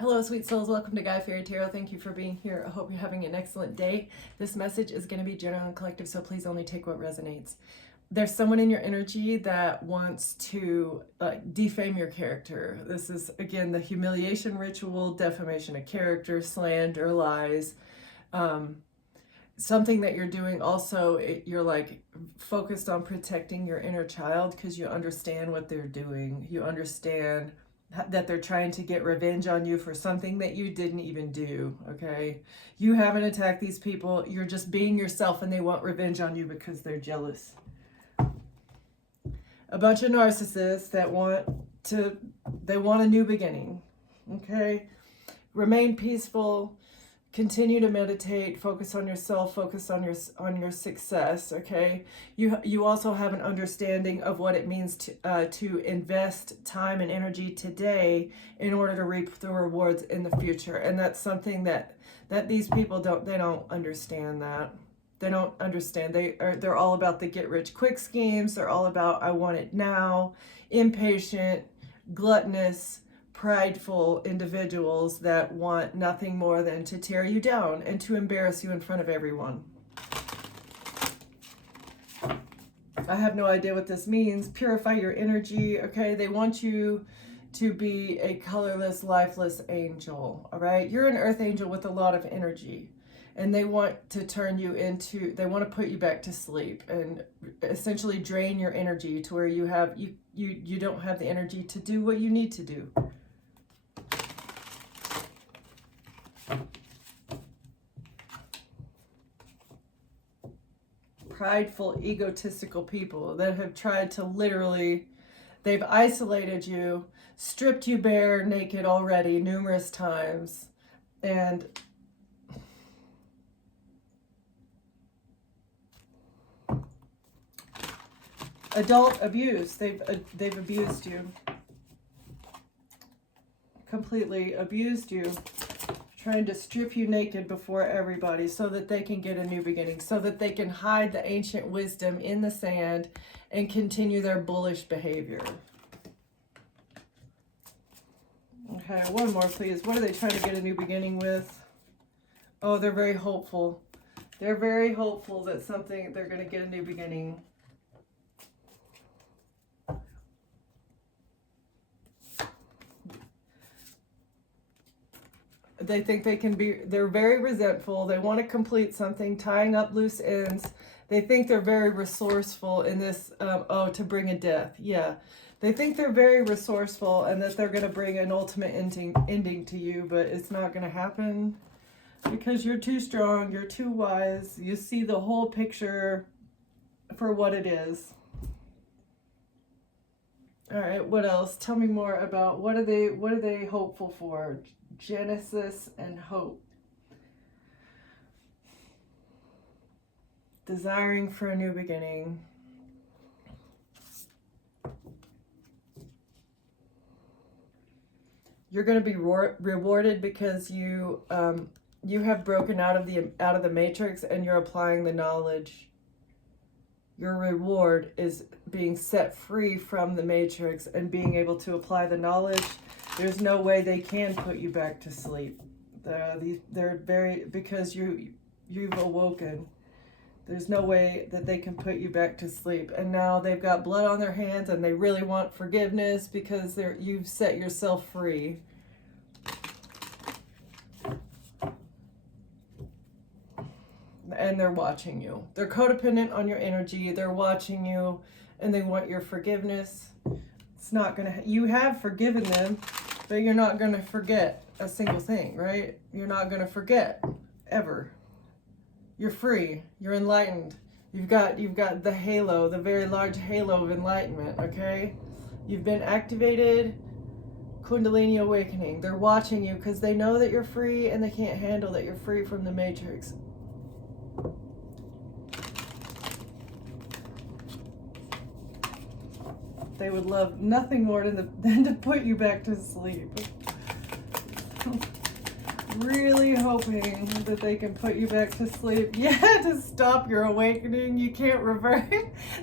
Hello, sweet souls. Welcome to Guy Fairy Tarot. Thank you for being here. I hope you're having an excellent day. This message is going to be general and collective, so please only take what resonates. There's someone in your energy that wants to defame your character. This is, again, the humiliation ritual, defamation of character, slander, lies. Something that you're doing also, you're like focused on protecting your inner child because you understand what they're doing. You understand that they're trying to get revenge on you for something that you didn't even do, okay? You haven't attacked these people. You're just being yourself and they want revenge on you because they're jealous. A bunch of narcissists that want a new beginning, okay? Remain peaceful. Continue to meditate, focus on yourself, focus on your success, okay? You also have an understanding of what it means to invest time and energy today in order to reap the rewards in the future. And that's something that these people don't understand that. They don't understand. They're all about the get rich quick schemes. They're all about I want it now, impatient, gluttonous, prideful individuals that want nothing more than to tear you down and to embarrass you in front of everyone. I have no idea what this means. Purify your energy, okay? They want you to be a colorless, lifeless angel, all right? You're an earth angel with a lot of energy, and they want to turn you into, they want to put you back to sleep and essentially drain your energy to where you don't have the energy to do what you need to do. Prideful, egotistical people that have tried to literally, they've isolated you, stripped you bare naked already numerous times, and adult abuse. They've abused you, completely abused you, trying to strip you naked before everybody so that they can get a new beginning, so that they can hide the ancient wisdom in the sand and continue their bullish behavior. Okay, one more, please. What are they trying to get a new beginning with? Oh, they're very hopeful. They're very hopeful that they're going to get a new beginning. They think they're very resentful. They want to complete something, tying up loose ends. They think they're very resourceful in this, to bring a death. Yeah. They think they're very resourceful and that they're going to bring an ultimate ending to you, but it's not going to happen because you're too strong, you're too wise. You see the whole picture for what it is. All right, what else? Tell me more about what are they hopeful for? Genesis and hope. Desiring for a new beginning. You're going to be rewarded because you have broken out of the matrix and you're applying the knowledge. Your reward is being set free from the matrix and being able to apply the knowledge. There's no way they can put you back to sleep. They're very, because you've awoken. There's no way that they can put you back to sleep. And now they've got blood on their hands and they really want forgiveness because you've set yourself free. And they're watching you. They're codependent on your energy. They're watching you and they want your forgiveness. It's not going to, you have forgiven them, but you're not going to forget a single thing, right? You're not going to forget ever. You're free. You're enlightened. You've got the halo, the very large halo of enlightenment, okay? You've been activated. Kundalini awakening. They're watching you because they know that you're free and they can't handle that you're free from the matrix. They would love nothing more than to put you back to sleep. really hoping that they can put you back to sleep. Yeah, to stop your awakening. You can't reverse,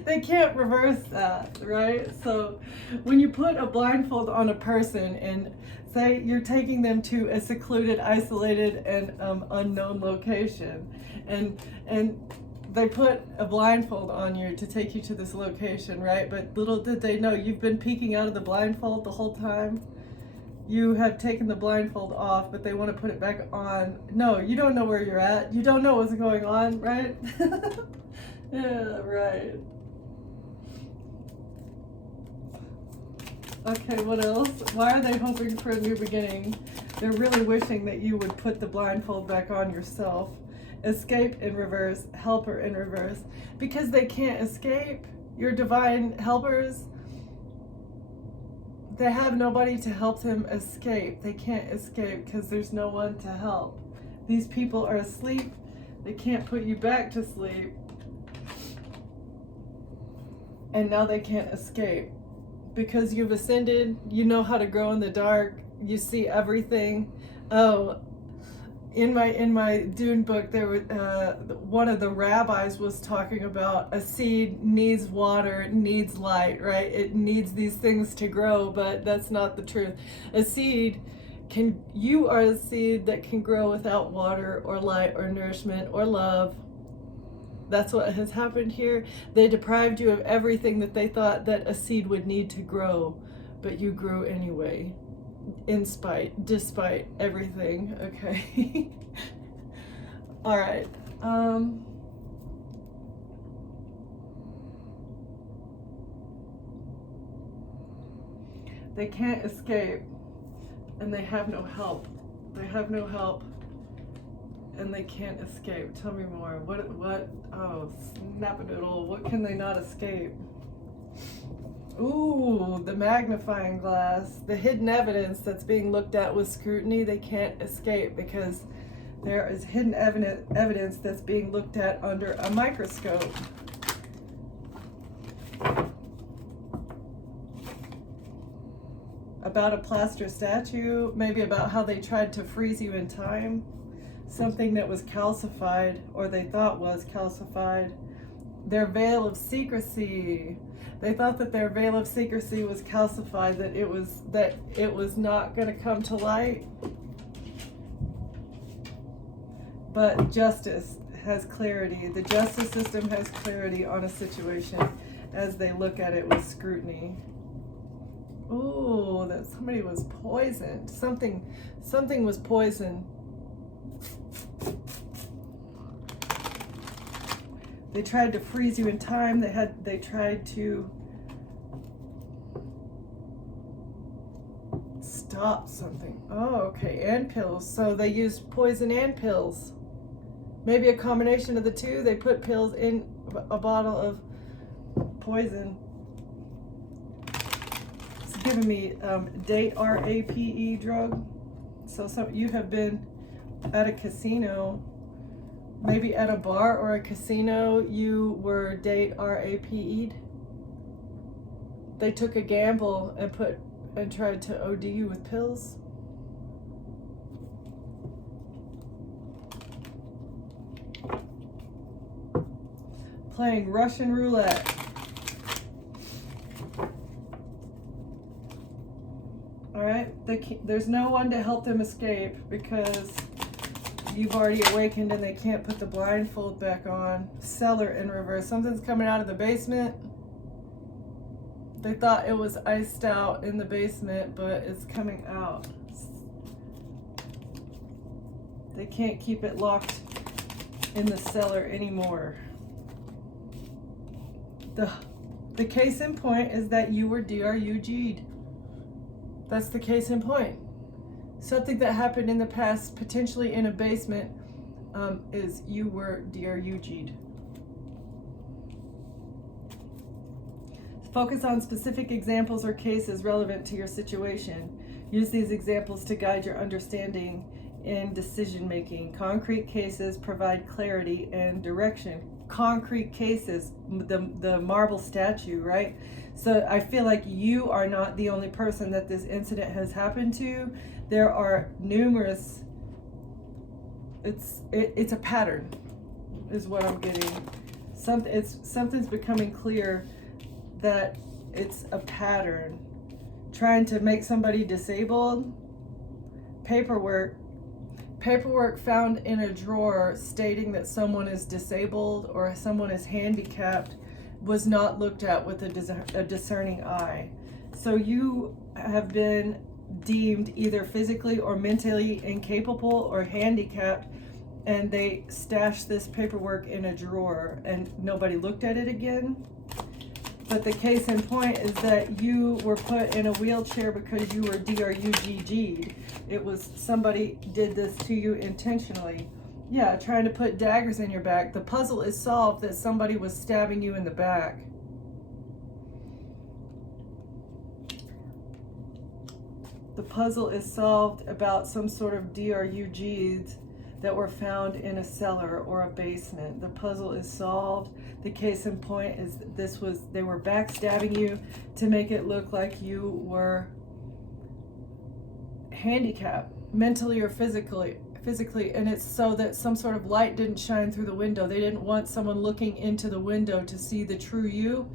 they can't reverse that, right? So when you put a blindfold on a person and say you're taking them to a secluded, isolated, and unknown location, and they put a blindfold on you to take you to this location, right? But little did they know you've been peeking out of the blindfold the whole time. You have taken the blindfold off, but they want to put it back on. No, you don't know where you're at. You don't know what's going on, right? Yeah, right. Okay, what else? Why are they hoping for a new beginning? They're really wishing that you would put the blindfold back on yourself. Escape in reverse, helper in reverse. Because they can't escape. Your divine helpers, they have nobody to help them escape. They can't escape because there's no one to help. These people are asleep. They can't put you back to sleep. And now they can't escape. Because you've ascended, you know how to grow in the dark. You see everything. Oh, in my Dune book, there was one of the rabbis was talking about a seed needs water, it needs light, right? It needs these things to grow, but that's not the truth. A seed you are a seed that can grow without water or light or nourishment or love. That's what has happened here. They deprived you of everything that they thought that a seed would need to grow, but you grew anyway. Despite everything. Okay. All right. They can't escape, and they have no help. They have no help, and they can't escape. Tell me more. What? Oh, snap-a-doodle. What can they not escape? Ooh, the magnifying glass, the hidden evidence that's being looked at with scrutiny. They can't escape because there is hidden evidence that's being looked at under a microscope. About a plaster statue, maybe about how they tried to freeze you in time. Something that was calcified, or they thought was calcified. Their veil of secrecy. They thought that their veil of secrecy was calcified, that it was not going to come to light. But justice has clarity. The justice system has clarity on a situation as they look at it with scrutiny. Ooh, that somebody was poisoned. Something was poisoned. They tried to freeze you in time. They tried to stop something. Oh, okay, and pills. So they used poison and pills. Maybe a combination of the two. They put pills in a bottle of poison. It's giving me date RAPE drug. So you have been at a casino. Maybe at a bar or a casino, you were date RAPE'd. They took a gamble and tried to OD you with pills. Playing Russian roulette. All right, there's no one to help them escape because you've already awakened and they can't put the blindfold back on. Cellar in reverse. Something's coming out of the basement. They thought it was iced out in the basement, but it's coming out. They can't keep it locked in the cellar anymore. The case in point is that you were DRUG'd. That's the case in point. Something that happened in the past, potentially in a basement, is you were DRUG'd. Focus on specific examples or cases relevant to your situation. Use these examples to guide your understanding in decision making. Concrete cases provide clarity and direction. Concrete cases, the marble statue, right? So I feel like you are not the only person that this incident has happened to. There are numerous it's a pattern, is what I'm getting. Something's becoming clear that it's a pattern. Trying to make somebody disabled. Paperwork found in a drawer stating that someone is disabled or someone is handicapped was not looked at with a discerning eye. So you have been deemed either physically or mentally incapable or handicapped, and they stashed this paperwork in a drawer and nobody looked at it again. But the case in point is that you were put in a wheelchair because you were DRUGG'd. It was somebody did this to you intentionally. Yeah, trying to put daggers in your back. The puzzle is solved that somebody was stabbing you in the back. The puzzle is solved about some sort of DRUGs that were found in a cellar or a basement. The puzzle is solved. The case in point is they were backstabbing you to make it look like you were handicapped, mentally or physically, and it's so that some sort of light didn't shine through the window. They didn't want someone looking into the window to see the true you.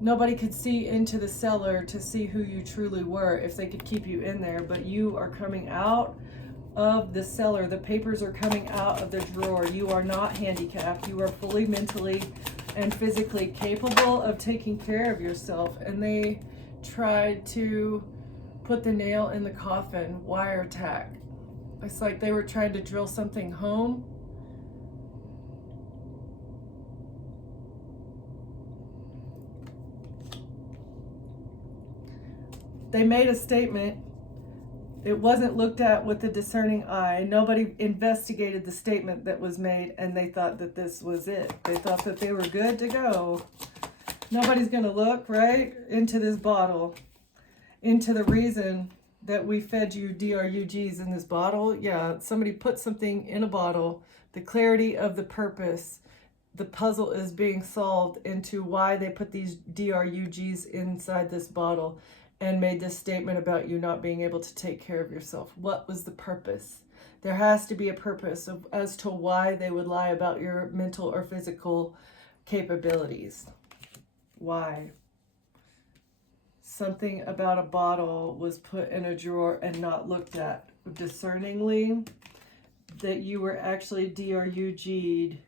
Nobody could see into the cellar to see who you truly were if they could keep you in there, but you are coming out of the cellar. The papers are coming out of the drawer. You are not handicapped. You are fully mentally and physically capable of taking care of yourself. And they tried to put the nail in the coffin, wiretap. It's like they were trying to drill something home. They made a statement. It wasn't looked at with a discerning eye. Nobody investigated the statement that was made, and they thought that this was it. They thought that they were good to go. Nobody's going to look, right, into this bottle, into the reason that we fed you DRUGs in this bottle. Yeah, somebody put something in a bottle. The clarity of the purpose. The puzzle is being solved into why they put these DRUGs inside this bottle and made this statement about you not being able to take care of yourself. What was the purpose? There has to be a purpose as to why they would lie about your mental or physical capabilities. Why? Something about a bottle was put in a drawer and not looked at discerningly, that you were actually DRUG'd.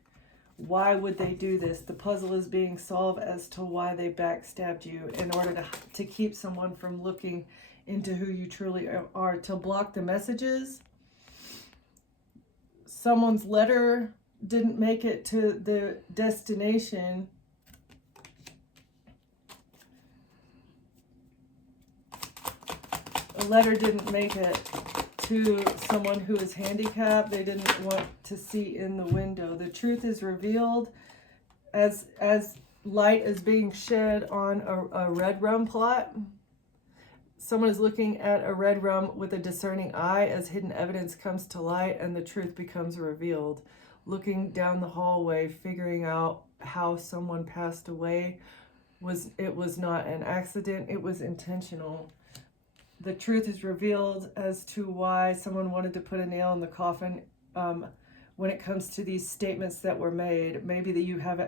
Why would they do this? The puzzle is being solved as to why they backstabbed you in order to keep someone from looking into who you truly are, to block the messages. Someone's letter didn't make it to the destination. A letter didn't make it to someone who is handicapped. They didn't want to see in the window. The truth is revealed as light is being shed on a red rum plot. Someone is looking at a red rum with a discerning eye as hidden evidence comes to light and the truth becomes revealed. Looking down the hallway, figuring out how someone passed away, it was not an accident, it was intentional. The truth is revealed as to why someone wanted to put a nail in the coffin when it comes to these statements that were made. Maybe that you have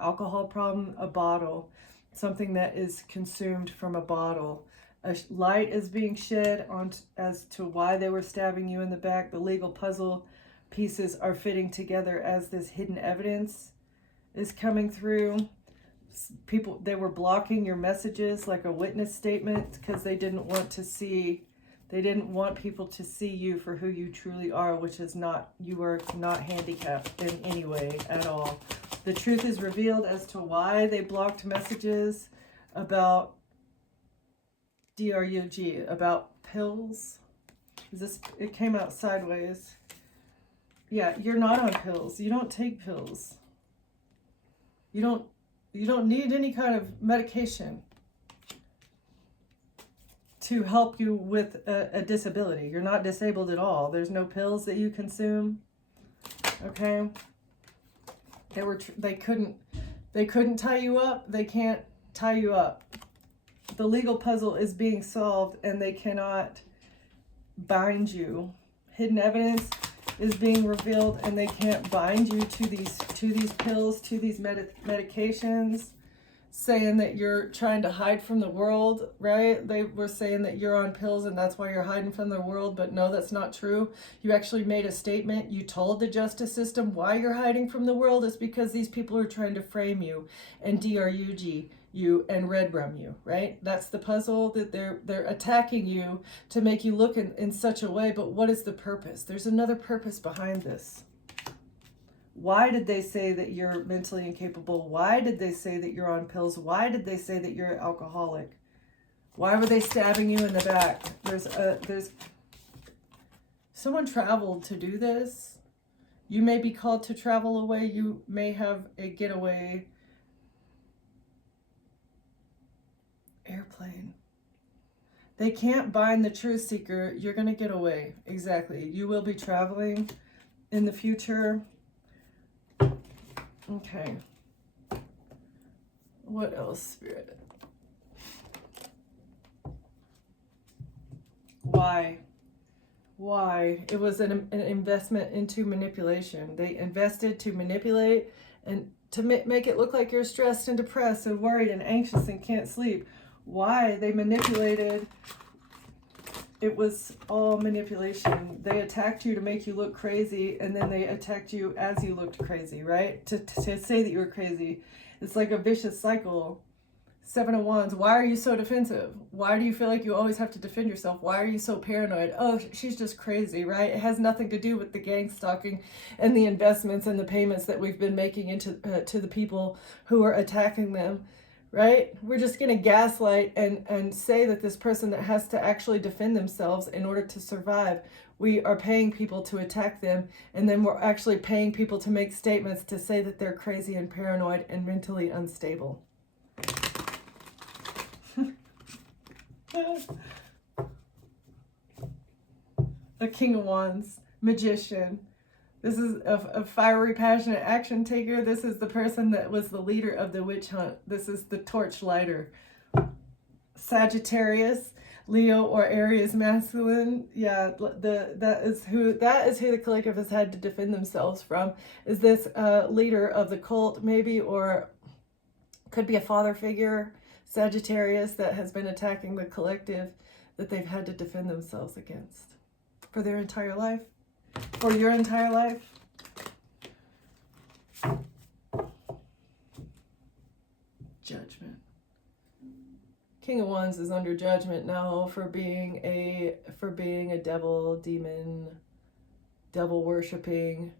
alcohol problem, a bottle, something that is consumed from a bottle. A light is being shed on as to why they were stabbing you in the back. The legal puzzle pieces are fitting together as this hidden evidence is coming through. People, they were blocking your messages like a witness statement because they didn't want people to see you for who you truly are, which is not, you are not handicapped in any way at all. The truth is revealed as to why they blocked messages about DRUG, about pills. It came out sideways. Yeah, you're not on pills. You don't take pills. You don't need any kind of medication to help you with a disability. You're not disabled at all. There's no pills that you consume. Okay? They couldn't tie you up. They can't tie you up. The legal puzzle is being solved and they cannot bind you. Hidden evidence is being revealed, and they can't bind you to these pills, to these medications, saying that you're trying to hide from the world, right? They were saying that you're on pills and that's why you're hiding from the world, but no, that's not true. You actually made a statement. You told the justice system why you're hiding from the world is because these people are trying to frame you and DRUG you and red rum you, right? That's the puzzle, that they're attacking you to make you look in such a way. But what is the purpose? There's another purpose behind this. Why did they say that you're mentally incapable? Why did they say that you're on pills? Why did they say that you're an alcoholic? Why were they stabbing you in the back? There's someone traveled to do this. You may be called to travel away. You may have a getaway airplane. They can't bind the truth seeker. You're going to get away. Exactly. You will be traveling in the future. Okay. What else, Spirit? Why? It was an investment into manipulation. They invested to manipulate and to make it look like you're stressed and depressed and worried and anxious and can't sleep. Why? They manipulated. It was all manipulation. They attacked you to make you look crazy, and then they attacked you as you looked crazy, right? To say that you were crazy. It's like a vicious cycle. Seven of Wands. Why are you so defensive? Why do you feel like you always have to defend yourself? Why are you so paranoid? Oh, she's just crazy, right? It has nothing to do with the gang stalking and the investments and the payments that we've been making into to the people who are attacking them. Right? We're just going to gaslight and say that this person that has to actually defend themselves in order to survive, we are paying people to attack them, and then we're actually paying people to make statements to say that they're crazy and paranoid and mentally unstable. A King of Wands, Magician. This is a fiery, passionate action taker. This is the person that was the leader of the witch hunt. This is the torch lighter. Sagittarius, Leo or Aries masculine. Yeah, that is who the collective has had to defend themselves from. Is this leader of the cult maybe, or could be a father figure, Sagittarius, that has been attacking the collective that they've had to defend themselves against for their entire life. For your entire life. Judgment. King of Wands is under judgment now for being a devil, demon, devil worshipping,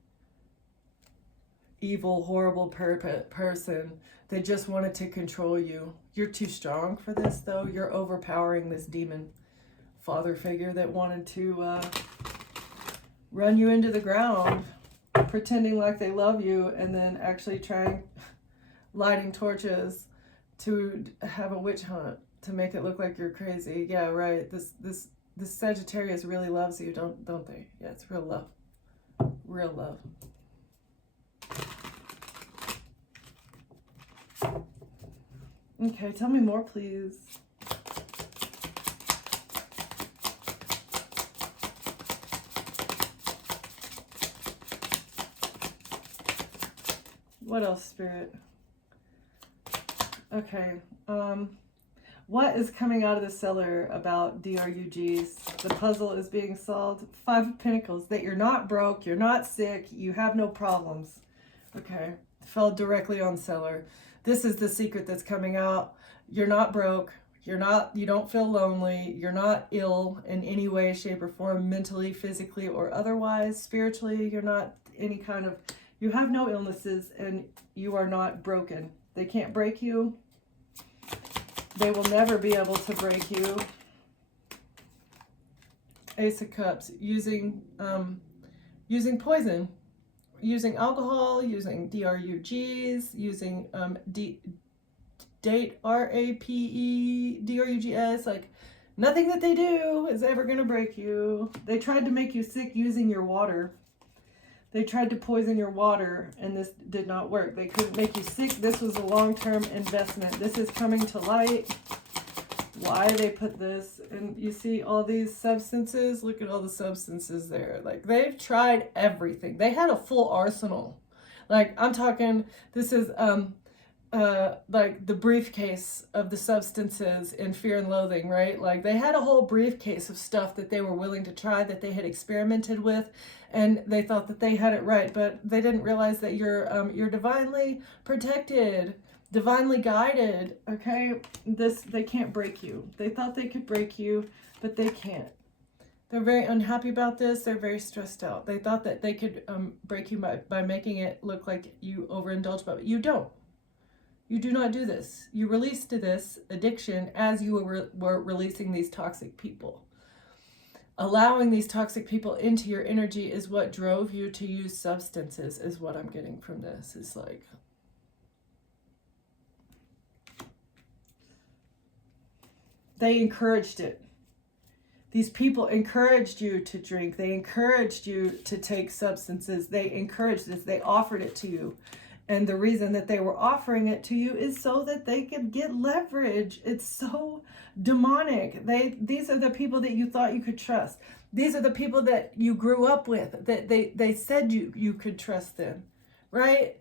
evil, horrible person. They just wanted to control you. You're too strong for this, though. You're overpowering this demon father figure that wanted to run you into the ground, pretending like they love you, and then actually lighting torches to have a witch hunt to make it look like you're crazy. Yeah, right. This Sagittarius really loves you, don't they? Yeah, it's real love. Real love. Okay, tell me more, please. What else, Spirit? Okay. What is coming out of the cellar about DRUGs? The puzzle is being solved. Five of Pentacles. That you're not broke, you're not sick, you have no problems. Okay. Fell directly on cellar. This is the secret that's coming out. You're not broke. You don't feel lonely. You're not ill in any way, shape, or form, mentally, physically, or otherwise. Spiritually, you're not any kind of... You have no illnesses, and you are not broken. They can't break you. They will never be able to break you. Ace of Cups, using poison, using alcohol, using DRUGs, using date, RAPE, DRUGS. Like, nothing that they do is ever going to break you. They tried to make you sick using your water. They tried to poison your water, and this did not work. They couldn't make you sick. This was a long-term investment. This is coming to light. why they put this. And you see all these substances. Look at all the substances there. Like, they've tried everything. They had a full arsenal. Like, I'm talking, this is like the briefcase of the substances in Fear and Loathing, right? Like, they had a whole briefcase of stuff that they were willing to try, that they had experimented with, and they thought that they had it right, but they didn't realize that you're divinely protected, divinely guided. Okay, they can't break you. They thought they could break you, but they can't. They're very unhappy about this. They're very stressed out. They thought that they could break you by making it look like you overindulge, but you don't. You do not do this. You released this addiction as you were releasing these toxic people. Allowing these toxic people into your energy is what drove you to use substances, is what I'm getting from this. It's like, they encouraged it. These people encouraged you to drink. They encouraged you to take substances. They encouraged this. They offered it to you. And the reason that they were offering it to you is so that they could get leverage. It's so demonic. These are the people that you thought you could trust. These are the people that you grew up with, that they said you could trust them, right?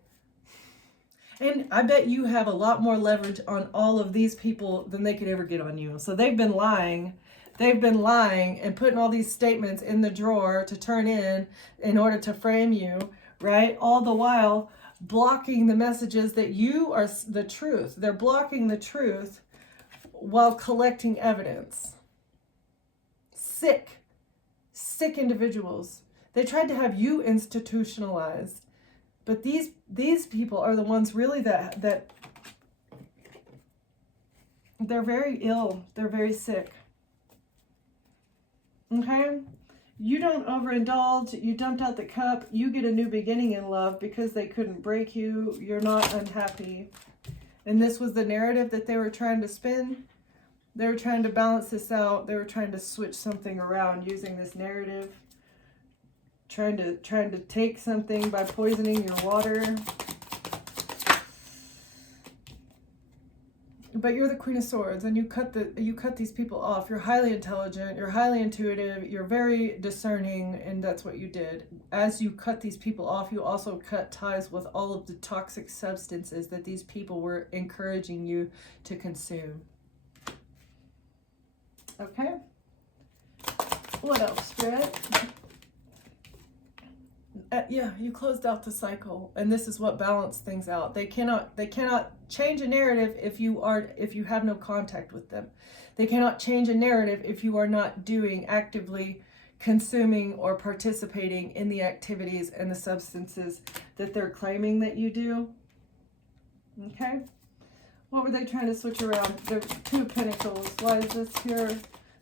And I bet you have a lot more leverage on all of these people than they could ever get on you. So they've been lying. They've been lying and putting all these statements in the drawer to turn in order to frame you, right? All the while blocking the messages that you are the truth. They're blocking the truth while collecting evidence. Sick individuals. They tried to have you institutionalized, but these people are the ones really that they're very ill. They're very sick. Okay? You don't overindulge. You dumped out the cup. You get a new beginning in love because they couldn't break you. You're not unhappy. And this was the narrative that they were trying to spin. They were trying to balance this out. They were trying to switch something around using this narrative. Trying to take something by poisoning your water. But you're the Queen of Swords, and you cut these people off. You're highly intelligent, you're highly intuitive, you're very discerning, and that's what you did. As you cut these people off, you also cut ties with all of the toxic substances that these people were encouraging you to consume. Okay? What else, Spirit? Yeah, you closed out the cycle, and this is what balanced things out. They cannot change a narrative if you have no contact with them. They cannot change a narrative if you are not actively consuming or participating in the activities and the substances that they're claiming that you do. Okay? What were they trying to switch around? The Two of Pentacles. Why is this here?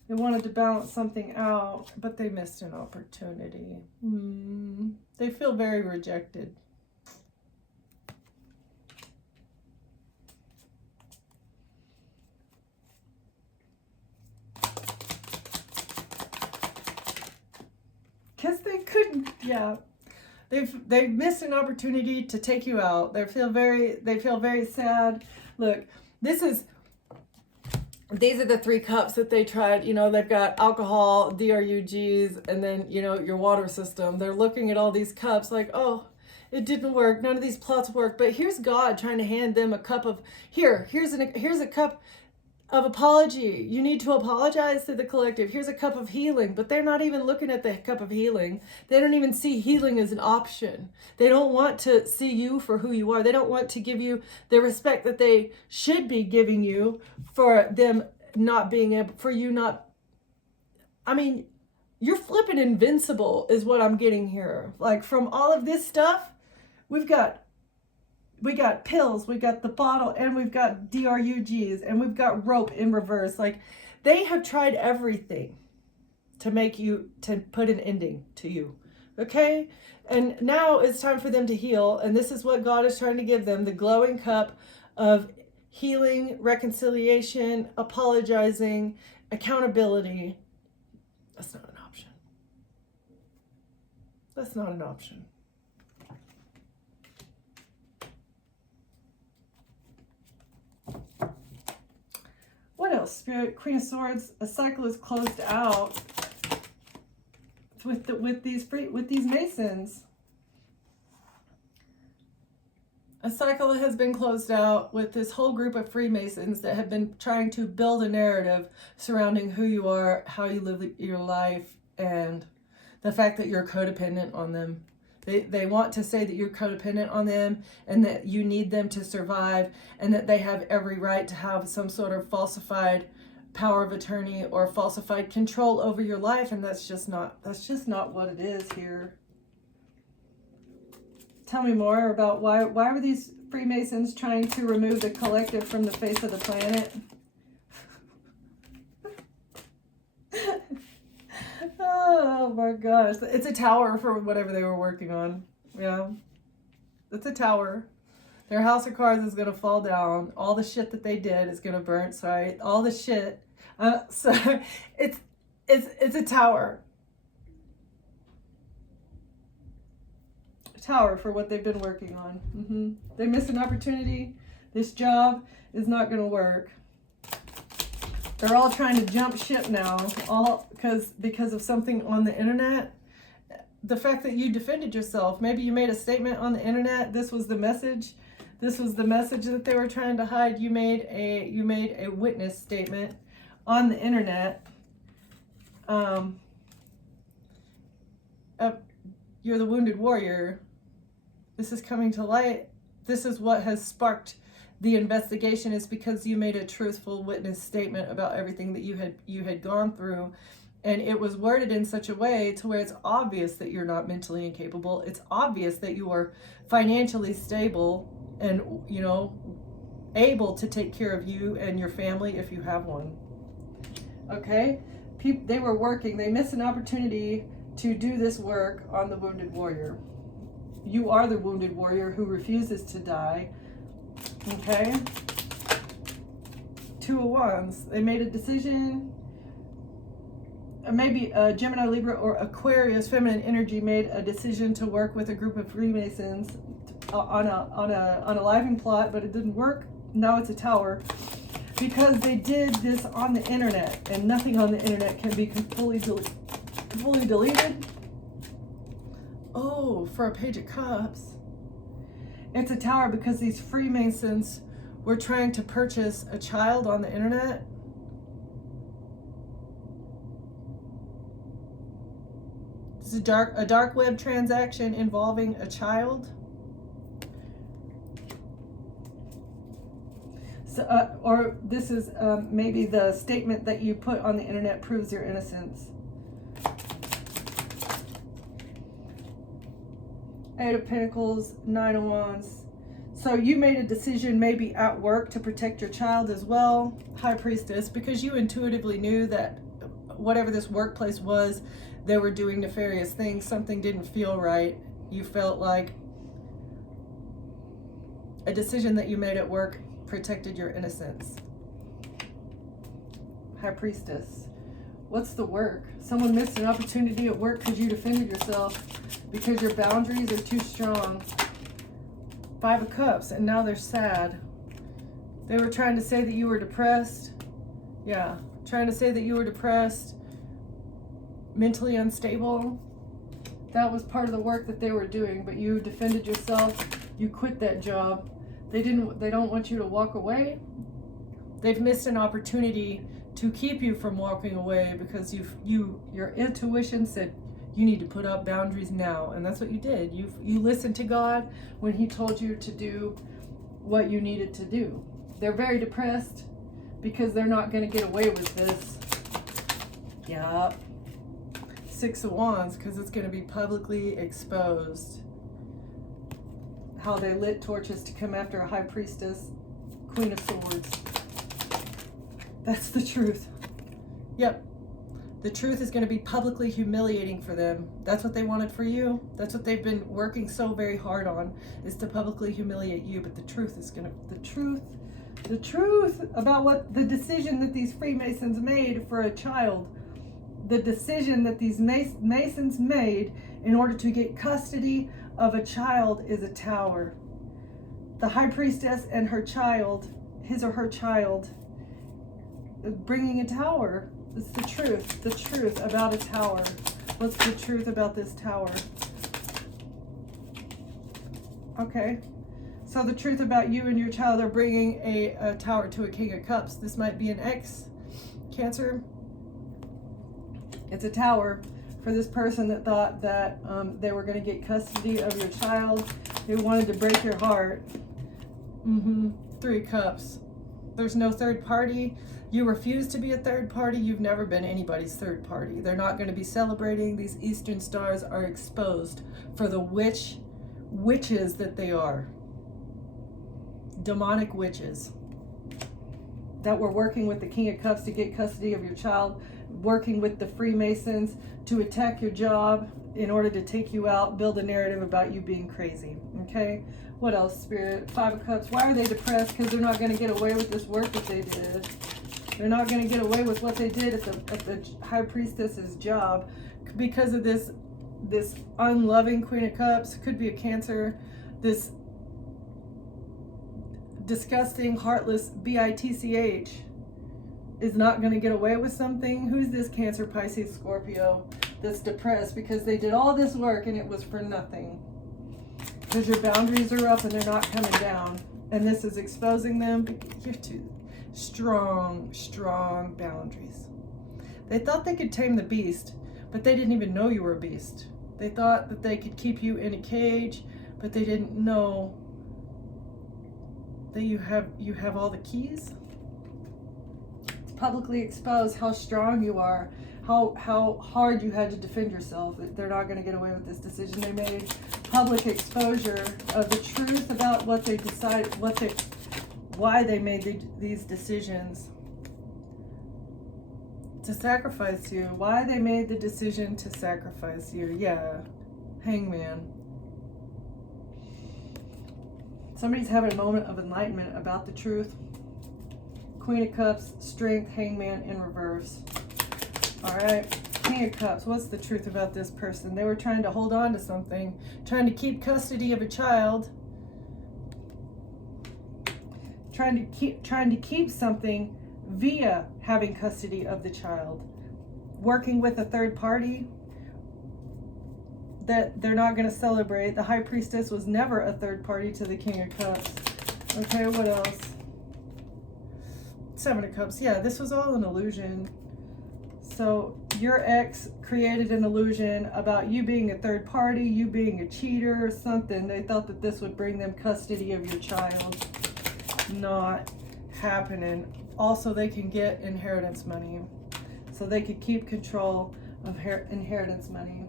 They wanted to balance something out, but they missed an opportunity. They feel very rejected. Because they couldn't, yeah. They've missed an opportunity to take you out. They feel very sad. Look, these are the 3 cups that they tried. You know, they've got alcohol, DRUGs, and then, you know, your water system. They're looking at all these cups like, oh, it didn't work. None of these plots work. But here's God trying to hand them a cup of, here's a cup of apology. You need to apologize to the collective. Here's a cup of healing. But they're not even looking at the cup of healing. They don't even see healing as an option. They don't want to see you for who you are. They don't want to give you the respect that they should be giving you for them not being able, for you not, I mean, you're flipping invincible is what I'm getting here. Like, from all of this stuff, we got pills, we got the bottle, and we've got DRUGs, and we've got rope in reverse. Like, they have tried everything to put an ending to you. Okay? And now it's time for them to heal. And this is what God is trying to give them, the glowing cup of healing, reconciliation, apologizing, accountability. That's not an option. That's not an option. What else? Spirit, Queen of Swords. A cycle is closed out with these Masons. A cycle has been closed out with this whole group of Freemasons that have been trying to build a narrative surrounding who you are, how you live your life, and the fact that you're codependent on them. They want to say that you're codependent on them and that you need them to survive, and that they have every right to have some sort of falsified power of attorney or falsified control over your life, and that's just not what it is here. Tell me more about why were these Freemasons trying to remove the collective from the face of the planet? Oh my gosh. It's a tower for whatever they were working on. Yeah. It's a tower. Their house of cards is going to fall down. All the shit that they did is going to burn. Sorry. All the shit. So it's a tower. Tower for what they've been working on. They miss an opportunity. This job is not going to work. They're all trying to jump ship now, all because of something on the internet. The fact that you defended yourself. Maybe you made a statement on the internet. This was the message. This was the message that they were trying to hide. You made a witness statement on the internet. You're the wounded warrior. This is coming to light. This is what has sparked the investigation, is because you made a truthful witness statement about everything that you had gone through, and it was worded in such a way to where it's obvious that you're not mentally incapable. It's obvious that you are financially stable and, you know, able to take care of you and your family if you have one. Okay? They were working. They missed an opportunity to do this work on the wounded warrior. You are the wounded warrior who refuses to die. Okay? Two of Wands. They made a decision. Maybe Gemini, Libra, or Aquarius, feminine energy, made a decision to work with a group of Freemasons on a living plot, but it didn't work. Now it's a tower. Because they did this on the internet, and nothing on the internet can be fully deleted. Oh, for a Page of Cups. It's a tower because these Freemasons were trying to purchase a child on the internet. This is a dark web transaction involving a child. So, or this is maybe the statement that you put on the internet proves your innocence. Eight of Pentacles, Nine of Wands. So you made a decision maybe at work to protect your child as well. High Priestess, because you intuitively knew that whatever this workplace was, they were doing nefarious things. Something didn't feel right. You felt like a decision that you made at work protected your innocence. High Priestess. What's the work? Someone missed an opportunity at work because you defended yourself, because your boundaries are too strong. Five of Cups, and now they're sad. They were trying to say that you were depressed. Yeah, trying to say that you were depressed, mentally unstable. That was part of the work that they were doing, but you defended yourself. You quit that job. They don't want you to walk away. They've missed an opportunity to keep you from walking away because your intuition said you need to put up boundaries now, and that's what you did. You listened to God when he told you to do what you needed to do. They're very depressed because they're not going to get away with this. Yup. Six of Wands, because it's going to be publicly exposed how they lit torches to come after a High Priestess. Queen of Swords. That's the truth. Yep. The truth is going to be publicly humiliating for them. That's what they wanted for you. That's what they've been working so very hard on, is to publicly humiliate you. But the truth is going to, the truth about what the decision that these Freemasons made for a child, the decision that these Masons made in order to get custody of a child, is a tower. The High Priestess and her child, his or her child, bringing a tower. It's the truth about a tower. What's the truth about this tower? Okay, so the truth about you and your child are bringing a tower to a King of Cups. This might be an ex Cancer. It's a tower for this person that thought that they were going to get custody of your child. They wanted to break your heart. 3 Cups. There's no third party. You refuse to be a third party. You've never been anybody's third party. They're not going to be celebrating. These Eastern stars are exposed for the witches that they are. Demonic witches that were working with the King of Cups to get custody of your child, working with the Freemasons to attack your job in order to take you out, build a narrative about you being crazy. Okay? What else, Spirit? 5 of Cups. Why are they depressed? Because they're not going to get away with this work that they did. They're not going to get away with what they did at the High Priestess's job because of this unloving Queen of Cups. Could be a Cancer. This disgusting, heartless bitch is not going to get away with something. Who's this Cancer, Pisces, Scorpio that's depressed because they did all this work and it was for nothing? Because your boundaries are up and they're not coming down. And this is exposing them. You're too strong boundaries. They thought they could tame the beast, but they didn't even know you were a beast. They thought that they could keep you in a cage, but they didn't know that you have all the keys. It's publicly exposed how strong you are, how hard you had to defend yourself. They're not going to get away with this decision they made. Public exposure of the truth about what they decided, why they made these decisions to sacrifice you, why they made the decision to sacrifice you. Yeah, Hangman. Somebody's having a moment of enlightenment about the truth. Queen of Cups, Strength, Hangman in reverse. All right, King of Cups. What's the truth about this person? They were trying to hold on to something, trying to keep custody of a child, trying to keep something via having custody of the child, working with a third party that they're not going to celebrate. The High Priestess was never a third party to the King of Cups. Okay, what else? 7 of Cups. Yeah, this was all an illusion. So your ex created an illusion about you being a third party, you being a cheater or something. They thought that this would bring them custody of your child. Not happening. Also, they can get inheritance money. So they could keep control of inheritance money.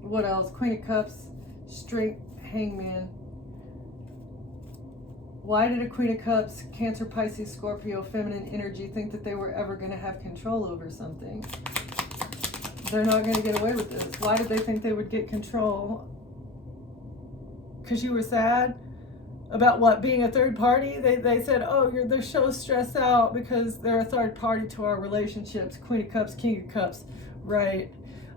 What else? Queen of Cups, Strength, Hangman. Why did a Queen of Cups, Cancer, Pisces, Scorpio, feminine energy think that they were ever going to have control over something? They're not going to get away with this. Why did they think they would get control? Because you were sad about what, being a third party? They said, oh, they're so stressed out because they're a third party to our relationships. Queen of Cups, King of Cups, right?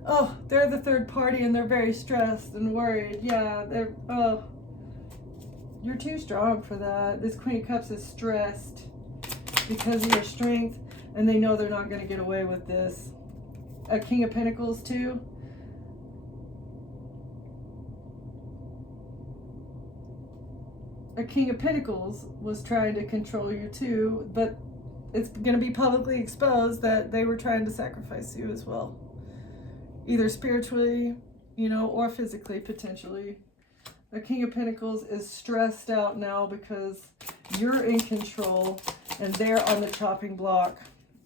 Oh, they're the third party and they're very stressed and worried. Yeah, you're too strong for that. This Queen of Cups is stressed because of your strength, and they know they're not going to get away with this. A King of Pentacles too. A King of Pentacles was trying to control you too, but it's going to be publicly exposed that they were trying to sacrifice you as well. Either spiritually, or physically, potentially. A King of Pentacles is stressed out now because you're in control and they're on the chopping block,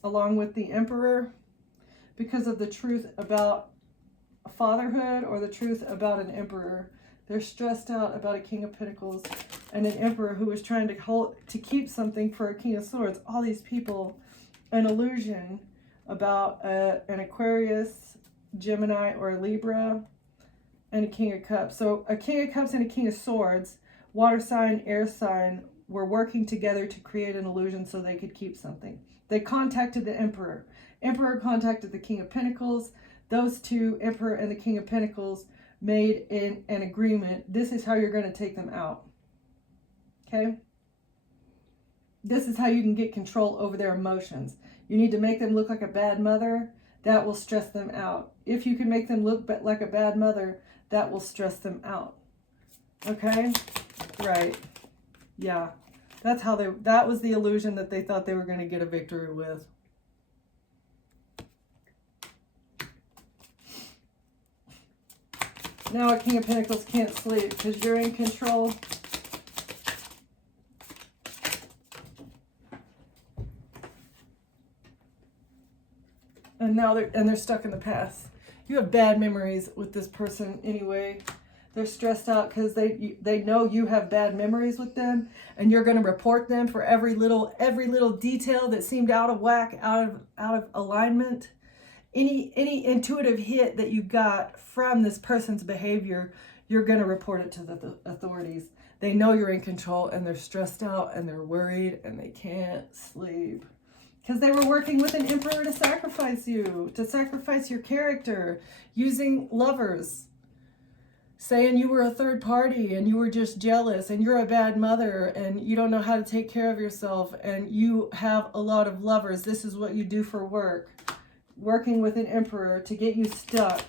along with the Emperor, because of the truth about fatherhood or the truth about an Emperor. They're stressed out about a King of Pentacles and an Emperor who was trying to keep something for a King of Swords. All these people, an illusion about an Aquarius, Gemini, or a Libra, and a King of Cups. So a King of Cups and a King of Swords, water sign, air sign, were working together to create an illusion so they could keep something. They contacted the Emperor. Emperor contacted the King of Pentacles. Those two, Emperor and the King of Pentacles, made an agreement. This is how you're going to take them out. Okay? this is how you can get control over their emotions. You need to make them look like a bad mother. That will stress them out. If you can make them look like a bad mother, that will stress them out. Okay? Right. Yeah. That's how that was the illusion that they thought they were going to get a victory with. Now a King of Pentacles can't sleep because you're in control. And now they're stuck in the past. You have bad memories with this person anyway. They're stressed out because they know you have bad memories with them, and you're going to report them for every little detail that seemed out of whack, out of alignment. Any intuitive hit that you got from this person's behavior, you're going to report it to the authorities. They know you're in control, and they're stressed out, and they're worried, and they can't sleep. Because they were working with an emperor to sacrifice you, to sacrifice your character, using lovers. Saying you were a third party and you were just jealous and you're a bad mother and you don't know how to take care of yourself and you have a lot of lovers. This is what you do for work. Working with an emperor to get you stuck.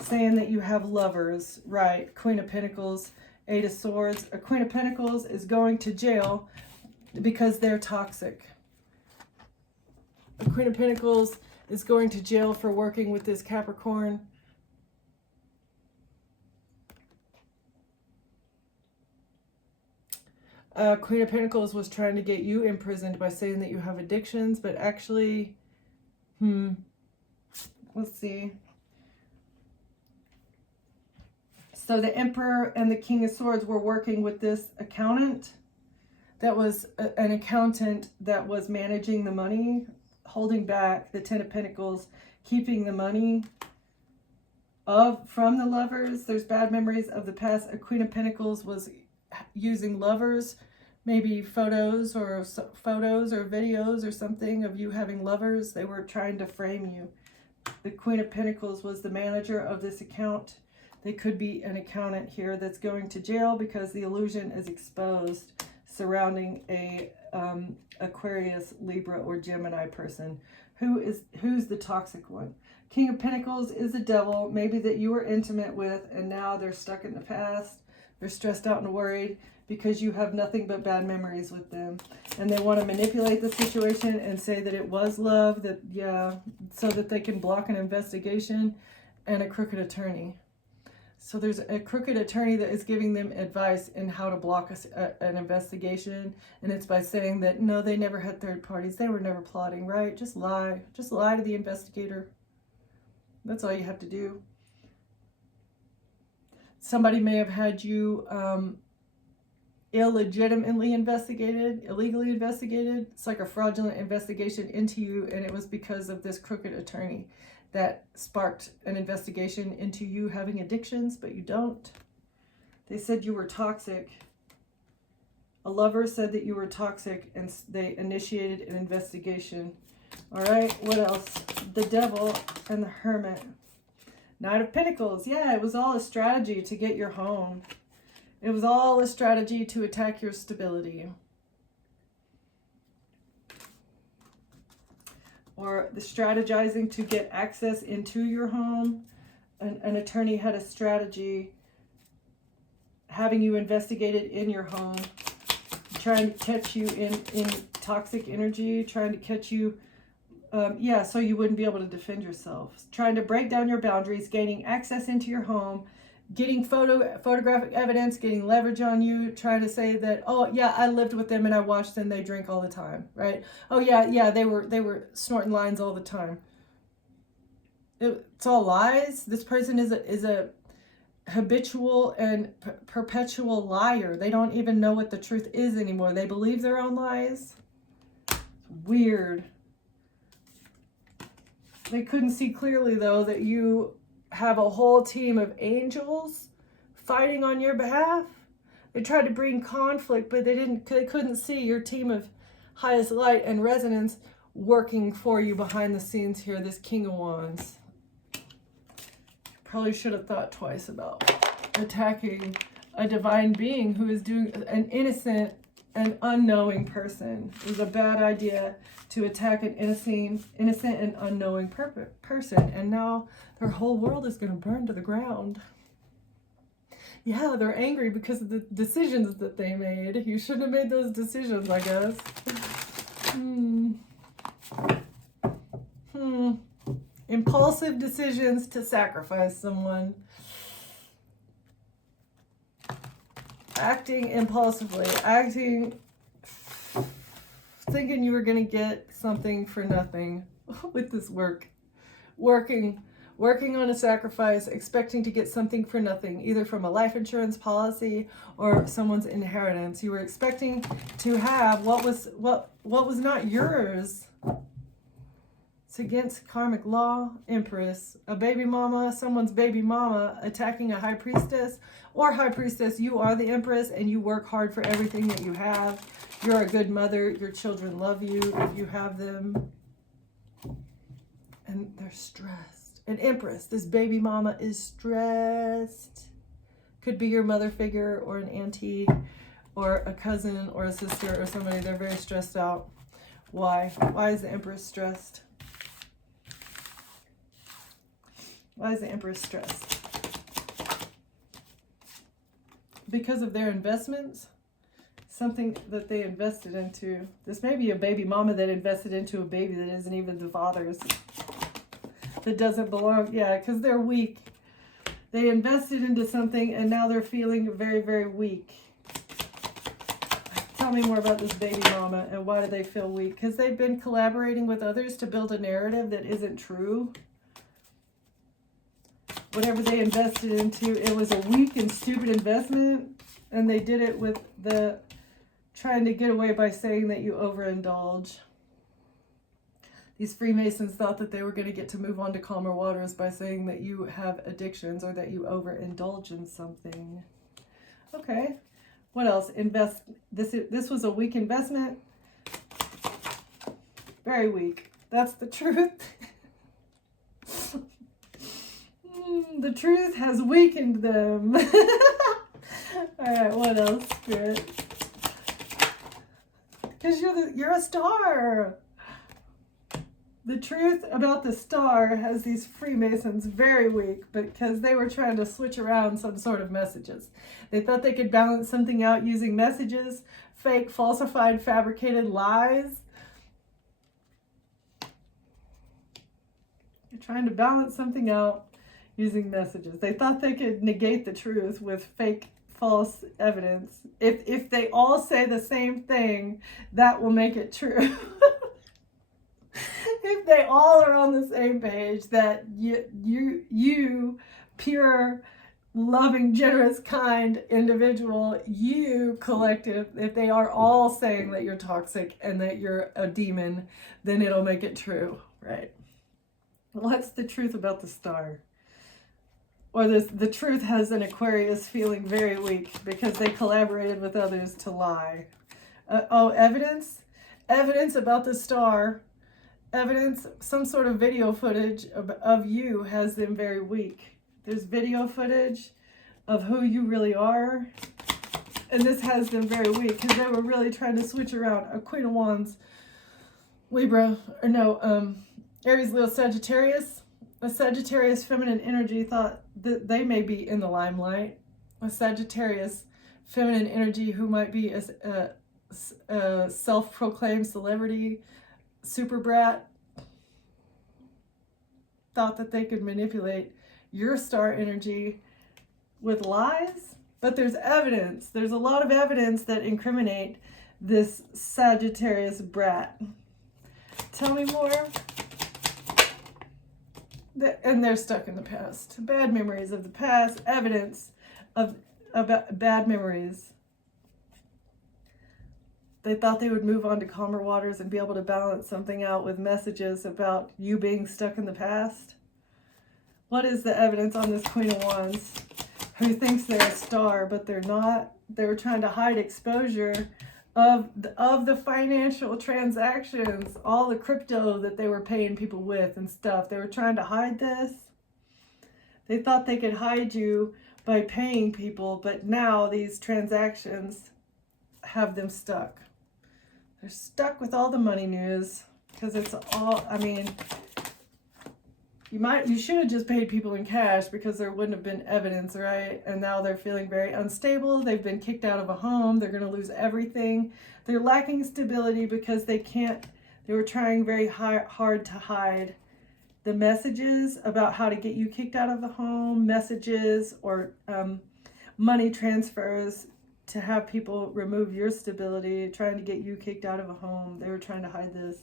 Saying that you have lovers. Right. Queen of Pentacles, Eight of Swords. A Queen of Pentacles is going to jail because they're toxic. A Queen of Pentacles is going to jail for working with this Capricorn. Queen of Pentacles was trying to get you imprisoned by saying that you have addictions, but actually, let's see. So the Emperor and the King of Swords were working with this accountant. That was an accountant that was managing the money, holding back the Ten of Pentacles, keeping the money from the lovers. There's bad memories of the past. A Queen of Pentacles was using lovers, maybe photos or videos or something of you having lovers. They were trying to frame you. The Queen of Pentacles was the manager of this account. They could be an accountant here that's going to jail because the illusion is exposed surrounding a Aquarius, Libra, or Gemini person. Who's the toxic one? King of Pentacles is a devil, maybe that you were intimate with, and now they're stuck in the past. They're stressed out and worried because you have nothing but bad memories with them. And they want to manipulate the situation and say that it was love, so that they can block an investigation, and a crooked attorney. So there's a crooked attorney that is giving them advice in how to block an investigation. And it's by saying that, no, they never had third parties. They were never plotting, right? Just lie. Just lie to the investigator. That's all you have to do. Somebody may have had you illegitimately investigated, illegally investigated. It's like a fraudulent investigation into you, and it was because of this crooked attorney that sparked an investigation into you having addictions, but you don't. They said you were toxic. A lover said that you were toxic, and they initiated an investigation. All right, what else? The Devil and the Hermit. Knight of Pentacles. Yeah, it was all a strategy to get your home. It was all a strategy to attack your stability. Or the strategizing to get access into your home. An attorney had a strategy having you investigated in your home, trying to catch you in toxic energy, trying to catch you, so you wouldn't be able to defend yourself. Trying to break down your boundaries, gaining access into your home, getting photographic evidence, getting leverage on you, trying to say that, oh yeah, I lived with them and I watched them, they drink all the time, right? Oh yeah, they were snorting lines all the time. It's all lies. This person is a habitual and perpetual liar. They don't even know what the truth is anymore. They believe their own lies. It's weird. They couldn't see clearly though that you have a whole team of angels fighting on your behalf. They tried to bring conflict, but they couldn't see your team of highest light and resonance working for you behind the scenes here. This King of Wands. Probably should have thought twice about attacking a divine being who is doing an innocent an unknowing person. It was a bad idea to attack an innocent and unknowing person. And now their whole world is going to burn to the ground. Yeah, they're angry because of the decisions that they made. You shouldn't have made those decisions, I guess. Impulsive decisions to sacrifice someone. Acting impulsively. Thinking you were going to get something for nothing with this work. Working on a sacrifice, expecting to get something for nothing, either from a life insurance policy or someone's inheritance. You were expecting to have what was not yours. It's against karmic law. Empress, a baby mama, someone's baby mama attacking a high priestess or high priestess. You are the empress and you work hard for everything that you have. You're a good mother. Your children love you if you have them. And they're stressed. An empress, this baby mama is stressed. Could be your mother figure or an auntie or a cousin or a sister or somebody. They're very stressed out. Why? Why is the empress stressed? Why is the empress stressed? Because of their investments. Something that they invested into. This may be a baby mama that invested into a baby that isn't even the father's. That doesn't belong. Yeah, because they're weak. They invested into something and now they're feeling very, very weak. Tell me more about this baby mama and why do they feel weak? Because they've been collaborating with others to build a narrative that isn't true. Whatever they invested into, it was a weak and stupid investment. And they did it with the trying to get away by saying that you overindulge. These Freemasons thought that they were going to get to move on to calmer waters by saying that you have addictions or that you overindulge in something. Okay. What else? This was a weak investment. Very weak. That's the truth. The truth has weakened them. All right, what else, Spirit? Because you're a star. The truth about the star has these Freemasons very weak because they were trying to switch around some sort of messages. They thought they could balance something out using messages, fake, falsified, fabricated lies. They're trying to balance something out using messages. They thought they could negate the truth with fake, false evidence. If they all say the same thing, that will make it true. If they all are on the same page, that you pure, loving, generous, kind individual, you collective, if they are all saying that you're toxic and that you're a demon, then it'll make it true, right? What's the truth about the star? Or the truth has an Aquarius feeling very weak because they collaborated with others to lie. Evidence? Evidence about the star. Evidence, some sort of video footage of you has them very weak. There's video footage of who you really are. And this has them very weak because they were really trying to switch around. A Queen of Wands, Libra, or no, Aries, Leo, Sagittarius. A Sagittarius feminine energy thought that they may be in the limelight. A Sagittarius feminine energy who might be a self-proclaimed celebrity, super brat, thought that they could manipulate your star energy with lies. But there's evidence. There's a lot of evidence that incriminate this Sagittarius brat. Tell me more. And they're stuck in the past. Bad memories of the past. Evidence of bad memories. They thought they would move on to calmer waters and be able to balance something out with messages about you being stuck in the past. What is the evidence on this Queen of Wands who thinks they're a star, but they're not? They were trying to hide exposure of the financial transactions, all the crypto that they were paying people with and stuff. They were trying to hide this. They thought they could hide you by paying people, but now these transactions have them stuck. They're stuck with all the money news because it's all, I mean, you should have just paid people in cash because there wouldn't have been evidence, right? And now they're feeling very unstable. They've been kicked out of a home. They're going to lose everything. They're lacking stability because they were trying very hard to hide the messages about how to get you kicked out of the home, messages or money transfers to have people remove your stability, trying to get you kicked out of a home. They were trying to hide this.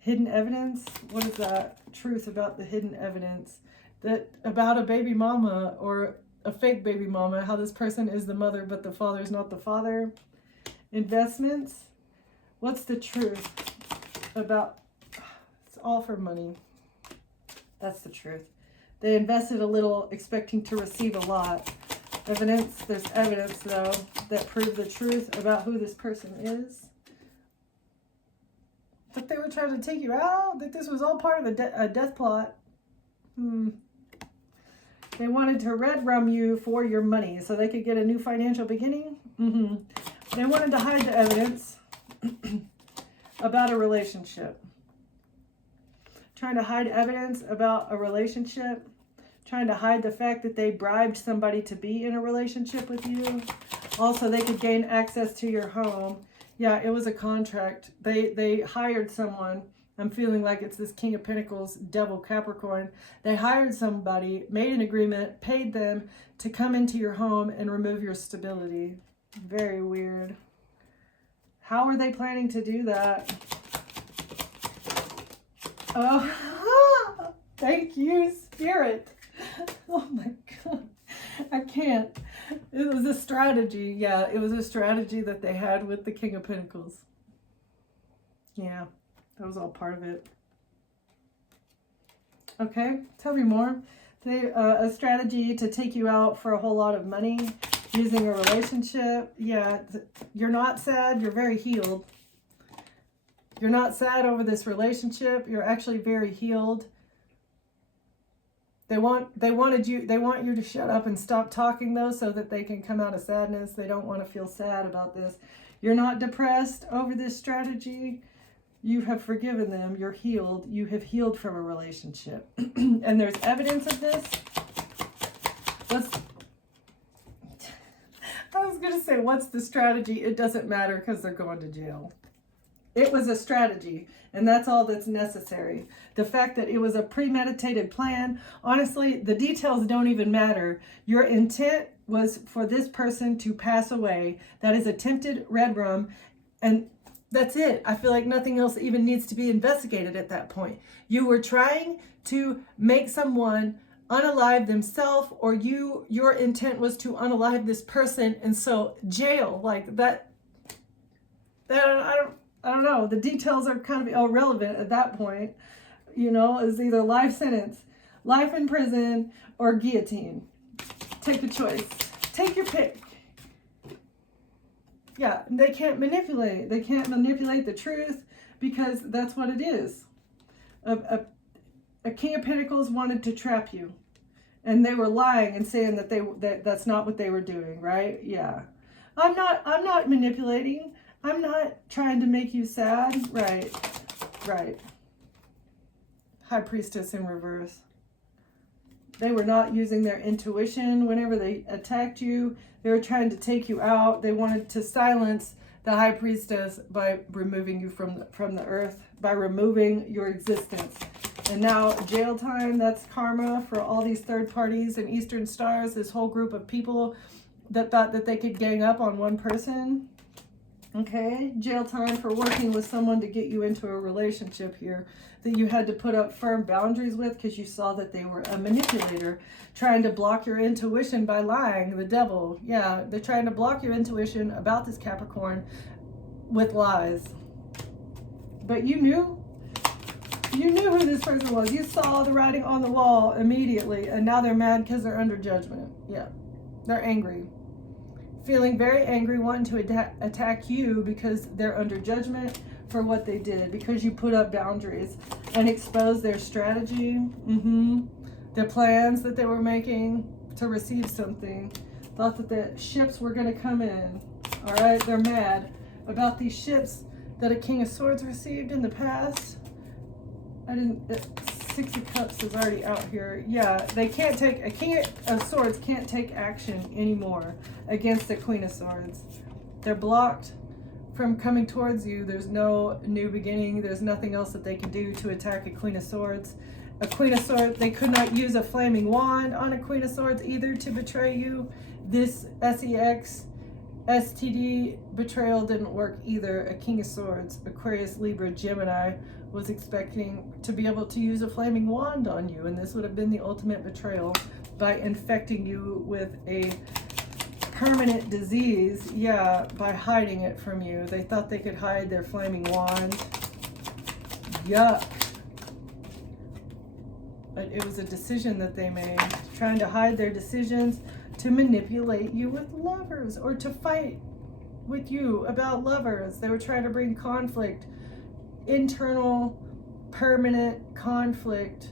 Hidden evidence? What is that? Truth about the hidden evidence. That about a baby mama or a fake baby mama, how this person is the mother but the father is not the father. Investments? What's the truth about? It's all for money. That's the truth. They invested a little expecting to receive a lot. Evidence, there's evidence though that prove the truth about who this person is. That they were trying to take you out, that this was all part of a death plot. They wanted to red rum you for your money so they could get a new financial beginning. They wanted to hide the evidence about a relationship. Trying to hide evidence about a relationship. Trying to hide the fact that they bribed somebody to be in a relationship with you. Also, they could gain access to your home. Yeah, it was a contract. They hired someone. I'm feeling like it's this King of Pentacles, Devil Capricorn. They hired somebody, made an agreement, paid them to come into your home and remove your stability. Very weird. How are they planning to do that? Oh, thank you, Spirit. Oh my God. I can't. It was a strategy. Yeah, it was a strategy that they had with the King of Pentacles. Yeah, that was all part of it. Okay, tell me more. A strategy to take you out for a whole lot of money using a relationship. Yeah, you're not sad. You're very healed. You're not sad over this relationship. You're actually very healed. They want you to shut up and stop talking though, so that they can come out of sadness. They don't want to feel sad about this. You're not depressed over this strategy. You have forgiven them. You're healed. You have healed from a relationship. And there's evidence of this. I was going to say, what's the strategy? It doesn't matter because they're going to jail. It was a strategy, and that's all that's necessary. The fact that it was a premeditated plan, honestly, the details don't even matter. Your intent was for this person to pass away. That is attempted red rum, and that's it. I feel like nothing else even needs to be investigated at that point. You were trying to make someone unalive themselves, or your intent was to unalive this person, and so jail, like that I don't know. The details are kind of irrelevant at that point. You know, it's either life sentence, life in prison, or guillotine. Take a choice. Take your pick. Yeah, they can't manipulate. They can't manipulate the truth because that's what it is. A King of Pentacles wanted to trap you, and they were lying and saying that that's not what they were doing, right? Yeah. I'm not manipulating. I'm not trying to make you sad. Right. High Priestess in reverse. They were not using their intuition whenever they attacked you. They were trying to take you out. They wanted to silence the High Priestess by removing you from the earth, by removing your existence. And now jail time, that's karma for all these third parties and Eastern Stars, this whole group of people that thought that they could gang up on one person. Okay, jail time for working with someone to get you into a relationship here that you had to put up firm boundaries with because you saw that they were a manipulator, trying to block your intuition by lying. The devil, yeah, they're trying to block your intuition about this Capricorn with lies. But you knew who this person was. You saw the writing on the wall immediately, and now they're mad because they're under judgment. Yeah, they're angry. Feeling very angry, wanting to attack you because they're under judgment for what they did, because you put up boundaries and exposed their strategy, their plans that they were making to receive something. Thought that the ships were going to come in. All right, they're mad. about these ships that a King of Swords received in the past. Six of Cups is already out here. Yeah, they can't take, a King of Swords can't take action anymore against the Queen of Swords. They're blocked from coming towards you. There's no new beginning. There's nothing else that they can do to attack a Queen of Swords. A Queen of Swords, they could not use a flaming wand on a Queen of Swords either to betray you. This SEX, STD betrayal didn't work either. A King of Swords, Aquarius, Libra, Gemini was expecting to be able to use a flaming wand on you, and this would have been the ultimate betrayal by infecting you with a permanent disease. Yeah, by hiding it from you. They thought they could hide their flaming wand. Yuck. But it was a decision that they made, trying to hide their decisions to manipulate you with lovers or to fight with you about lovers. They were trying to bring conflict, internal, permanent conflict.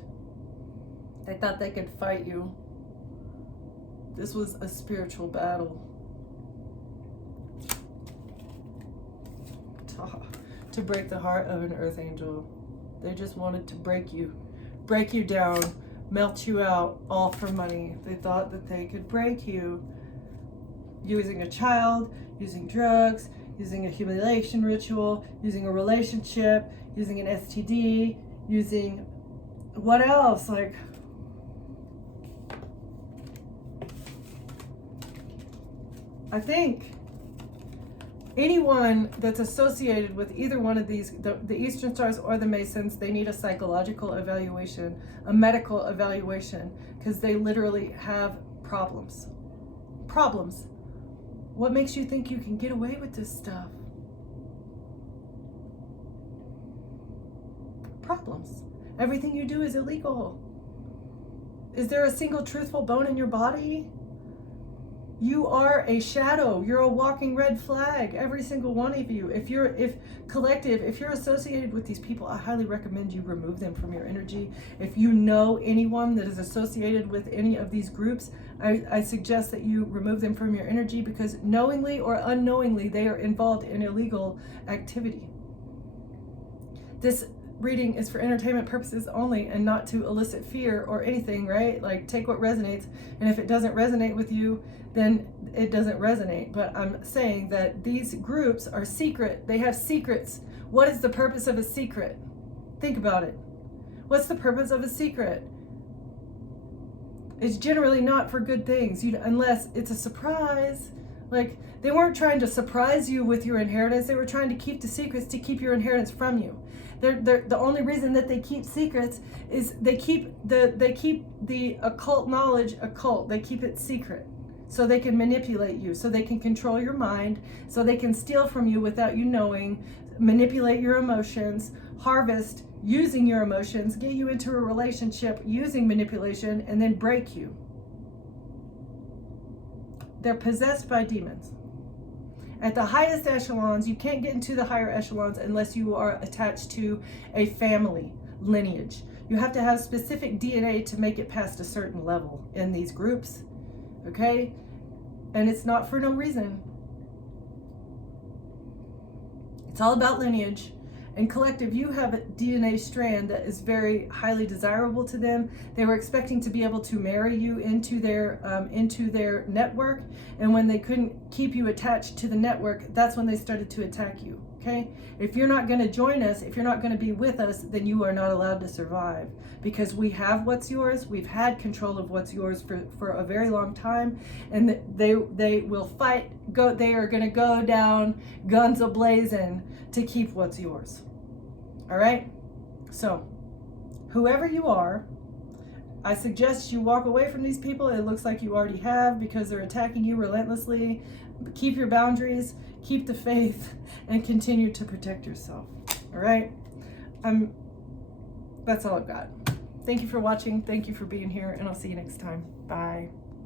They thought they could fight you. This was a spiritual battle. To break the heart of an earth angel. They just wanted to break you down, melt you out, all for money. They thought that they could break you using a child, using drugs, using a humiliation ritual, using a relationship, using an STD, using what else? Like, I think anyone that's associated with either one of these, the Eastern Stars or the Masons, they need a psychological evaluation, a medical evaluation, because they literally have problems. Problems. What makes you think you can get away with this stuff? Problems. Everything you do is illegal. Is there a single truthful bone in your body? You are a shadow. You're a walking red flag. Every single one of you. If you're associated with these people, I highly recommend you remove them from your energy. If you know anyone that is associated with any of these groups, I suggest that you remove them from your energy, because knowingly or unknowingly, they are involved in illegal activity. This reading is for entertainment purposes only and not to elicit fear or anything, right? Like, take what resonates, and if it doesn't resonate with you, then it doesn't resonate. But I'm saying that these groups are secret. They have secrets. What is the purpose of a secret? Think about it. What's the purpose of a secret? It's generally not for good things, unless it's a surprise. Like, they weren't trying to surprise you with your inheritance. They were trying to keep the secrets to keep your inheritance from you. The only reason that they keep secrets is they keep the occult knowledge occult. They keep it secret so they can manipulate you, so they can control your mind, so they can steal from you without you knowing, manipulate your emotions, harvest using your emotions, get you into a relationship using manipulation, and then break you. They're possessed by demons. At the highest echelons, you can't get into the higher echelons unless you are attached to a family lineage. You have to have specific DNA to make it past a certain level in these groups, okay? And it's not for no reason. It's all about lineage. And collective, you have a DNA strand that is very highly desirable to them. They were expecting to be able to marry you into their network, and when they couldn't keep you attached to the network, that's when they started to attack you. Okay? If you're not going to join us, if you're not going to be with us, then you are not allowed to survive, because we have what's yours. We've had control of what's yours for a very long time, and they will fight. They are going to go down guns a-blazing to keep what's yours. All right? So, whoever you are, I suggest you walk away from these people. It looks like you already have, because they're attacking you relentlessly. Keep your boundaries, keep the faith, and continue to protect yourself. All right? That's all I've got. Thank you for watching. Thank you for being here, and I'll see you next time. Bye.